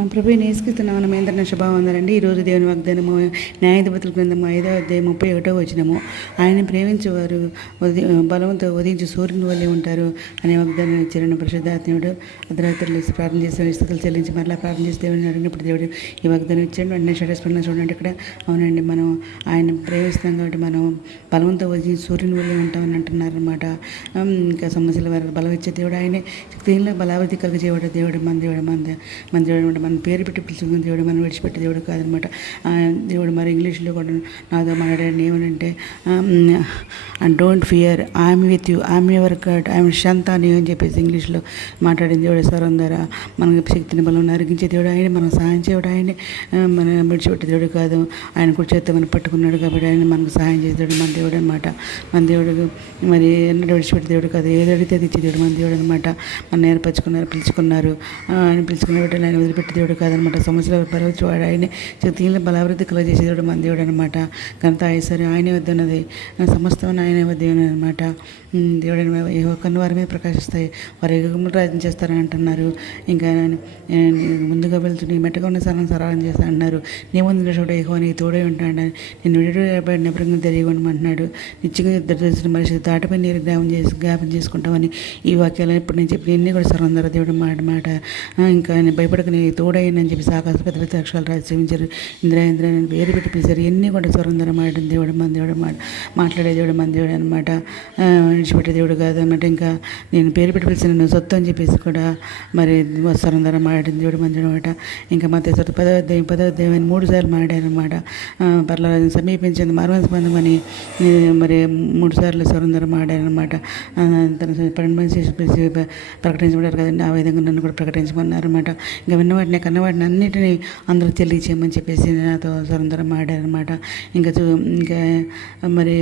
మన ప్రభు నేసుకుతున్నామని మీ అందరిని శుభావందనండి. ఈరోజు దేవుని వాగ్దానము న్యాయాధిపతుల గ్రంథము 5వ అధ్యాయం 31వ వచనము. ఆయన ప్రేమించేవారు బలంతో ఉదయించి సూర్యుని వల్లే ఉంటారు అనే వాగ్దానం ఇచ్చారని పరిశుద్ధాత్ముడు అర్ధరాత్రులు లేచి ప్రార్థన చేసి స్థితులు చెల్లించి మరలా ప్రార్థన చేసి దేవుడిని అడిగినప్పుడు దేవుడు ఈ వాగ్దానం ఇచ్చాడు. వెంటనే షడస్పందన చూడండి ఇక్కడ. అవునండి, మనం ఆయన ప్రేమిస్తాం కాబట్టి మనం బలంతో ఉదయించి సూర్యుని వల్లే ఉంటామని అంటున్నారనమాట. ఇంకా సమస్యల వరకు బలం ఇచ్చే దేవుడు ఆయనే. శక్తిలో బలావతి కలిగజేవాడు దేవుడు. మన దేవుడు మన పేరు పెట్టి పిలుచుకున్న దేవుడు, మనం విడిచిపెట్టే దేవుడు కాదనమాట. దేవుడు మరి ఇంగ్లీష్లో కూడా నాతో మాట్లాడాడు. ఏమనంటే don't fear, I'm with you, I'm your God, I'm శాంతాని అని చెప్పేసి ఇంగ్లీష్లో మాట్లాడిన దేవుడు స్వరం ద్వారా మనకి శక్తిని బలం అరిగించే దేవుడు ఆయనే. మనం సహాయం చేయడు ఆయనే. మన విడిచిపెట్టే దేవుడు కాదు. ఆయన కుడి చేత మనం పట్టుకున్నాడు కాబట్టి ఆయన మనకు సహాయం చేసేవాడు మన దేవుడు అనమాట. మన దేవుడు మరి ఎన్నడూ విడిచిపెట్టే దేవుడు కాదు. ఏది అడిగితే అది ఇచ్చే దేవుడు మన దేవుడు అనమాట. మన పిలుచుకున్నారు. ఆయన పిలుచుకున్న బిడ్డలు ఆయన వదిలిపెట్టే దేవుడు కాదనమాట. సమస్యలు పరవచ్చేవాడు ఆయనే. శక్తిలో బలాభివృద్ధి కలగజేసే దేవుడు మన దేవుడు అనమాట. ఘనత ఐశ్వర్యం ఆయనే వద్ద ఉన్నది, సమస్తం ఆయనే వద్ద అనమాట. దేవుడు కన్ను వారి మీద ప్రకాశిస్తాయి, వారి యుగములు రాజ్యం చేస్తారని అంటున్నారు. ఇంకా ముందుగా వెళ్తుంది మెట్టగా ఉన్న సరళం చేస్తా అన్నారు. నీ ముందు చోట ఎక్కువ నీకు తోడే ఉంటాడు. నేను విడిబడిన నెపరంగా తెలియ ఉండమంటున్నాడు. నిత్యంగా ఇద్దరు తెలిసిన మనిషి దాటిపై నీరు జ్ఞాపం చేసుకుంటామని ఈ వాక్యాలు ఇప్పుడు నేను చెప్పి ఎన్ని కూడా సర్వందర దేవుడు మాట. ఇంకా ఆయన భయపడక నీ తోడైందని చెప్పి ఆకాశ పెద్ద పెద్ద అక్షరాలు రాసి చూపించారు. ఇంద్ర నేను వేరు పెట్టి పిలిచారు. ఎన్ని కూడా స్వరంధర మాట దేవుడు మన దేవుడు మాట్లాడే దేవుడు మన దేవుడు అనమాట. విడిచిపెట్టే దేవుడు కాదు అనమాట. ఇంకా నేను పేరు పెట్టి పిలిచిన నువ్వు సొత్తు అని చెప్పేసి కూడా మరి స్వరంధర మాట్లాడిన దేవుడు మన దేవుడు అనమాట. ఇంకా మా తెసరు 10వ అధ్యాయం 3 సార్లు మాట్లాడారనమాట. పర్లారాజుని సమీపించింది మర్మస్పందం అని మరి 3 సార్లు స్వరంధర మాట్లాడారనమాట. తన 12 మంది పిలిచి ప్రకటించబడారు కదండి. ఆ విధంగా నన్ను కూడా ప్రకటించమన్నారనమాట. ఇంకా విన్నవాటిని కన్నవాటిని అన్నిటినీ అందరూ తెలియచేయమని చెప్పేసి నాతో స్వరంధరం మాడారనమాట. ఇంకా మరి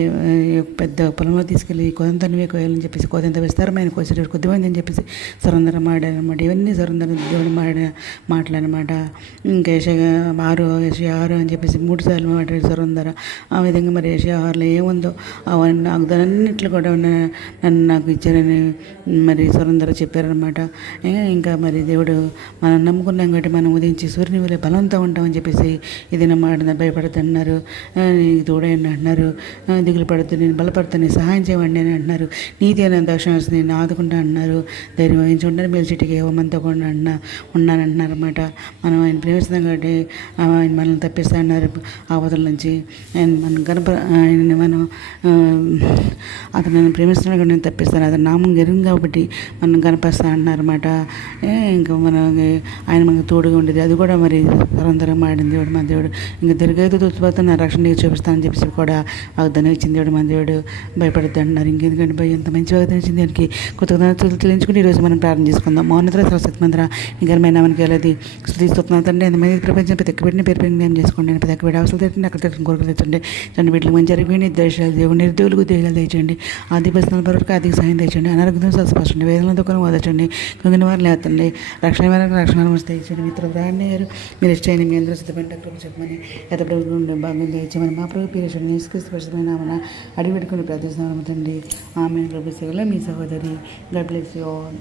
పెద్ద పొలంలో తీసుకెళ్ళి కొదంత నువ్వే కోయాలని చెప్పేసి కొదంత విస్తారమైన కోసేటప్పుడు కొద్దిమంది అని చెప్పేసి స్వరంధరం మాడారనమాట. ఇవన్నీ స్వరంధరం దేవుడు మాటలనమాట. ఇంకా యెషయా 6 అని చెప్పేసి 3 సార్లు మాట్లాడే స్వరంధర. ఆ విధంగా మరి యెషయా 6లో ఏముందో అవన్నీ నాకు దాన్నింటిలో కూడా నన్ను నాకు ఇచ్చారని మరి స్వరంధర చెప్పారనమాట. ఇంకా మరి దేవుడు మనం నమ్ముకున్నాం కాబట్టి మనం ఉదయించి సూర్యుని వలె బలంతో ఉంటామని చెప్పేసి ఇది నా మాట భయపడుతున్నారు, నీకు తోడైనా అంటున్నారు. దిగులు పడుతూ నేను బలపడుతాను, సహాయం చేయండి అని అంటున్నారు. నీతి అనే దక్షిణ నేను ఆదుకుంటా అంటున్నారు. ధైర్యం వహించి ఉండని మేల్చిటికి ఏమంతా కూడా ఉన్నానంటున్నారు అనమాట. మనం ఆయన ప్రేమిస్తున్నాం కాబట్టి ఆయన మనల్ని తప్పిస్తా అన్నారు ఆపదల నుంచి. ఆయన మనం అతను నన్ను ప్రేమిస్తున్నాడు కాబట్టి నేను తప్పిస్తాను, అతను నామం గెరుగు కాబట్టి మనం కనిపిస్తా అంటున్నారు అనమాట. ఇంకా ఆయన మనకు తోడుగా ఉండేది. అది కూడా మరి స్వరంధరం ఆడిన దేవుడు మన దేవుడు. ఇంకా తిరిగైతే తుచ్చిపోతే నా రక్షణ నీకు చూపిస్తానని చెప్పేసి కూడా వాగ్దానం ఇచ్చింది దేవుడు మన దేవుడు. భయపడద్దు అంటున్నారు. ఇంకెందుకంటే భయం ఎంత మంచి వాగ్దానం ఇచ్చింది దానికి కృతజ్ఞతలు చెల్లించుకుని ఈరోజు మనం ప్రార్థన చేసుకుందాం. మౌనతర సరస్వతి మంత్ర నిగరమైన మనకి వెళ్ళది స్థుతిస్తున్నాం తండ్రి. ఎంతమంది ప్రపంచం ప్రతి ఒక్క బిడ్డని పేరు జ్ఞానం చేసుకోండి. ప్రతి ఒక్క బిడ్డ అవసరం తెచ్చండి, అక్కడ తెచ్చిన కోరికలు తెచ్చండి. రెండు బిడ్డలు మంచి జరిగిపోయిన దేశాలు దేవుడు నిర్దేవులకు దేశాలు తెచ్చండి. ఆర్థిక పరిస్థితుల వరకు ఆర్థిక సహాయం తెచ్చండి. అనారోగ్యం స్వస్థపరచండి. వేదనలతో కూడా వదచండి. కృంగిన వారు లేతండి. రక్షణ రక్షణ తెచ్చండి. మిత్రులు రాండి మీరు ఇష్టమైన మీ అందరూ సిద్ధపడిన చెప్పమని ఎతప్పుడు భాగం తెచ్చమని మా ప్రభు పీరేశ్వరు నేసుక్రీస్తు పరిశుద్ధమైన అడిగి పెట్టుకుని ప్రార్థిస్తున్నాము తండ్రి. ఆమె ప్రభు సేవలో మీ సహోదరి. God bless you all.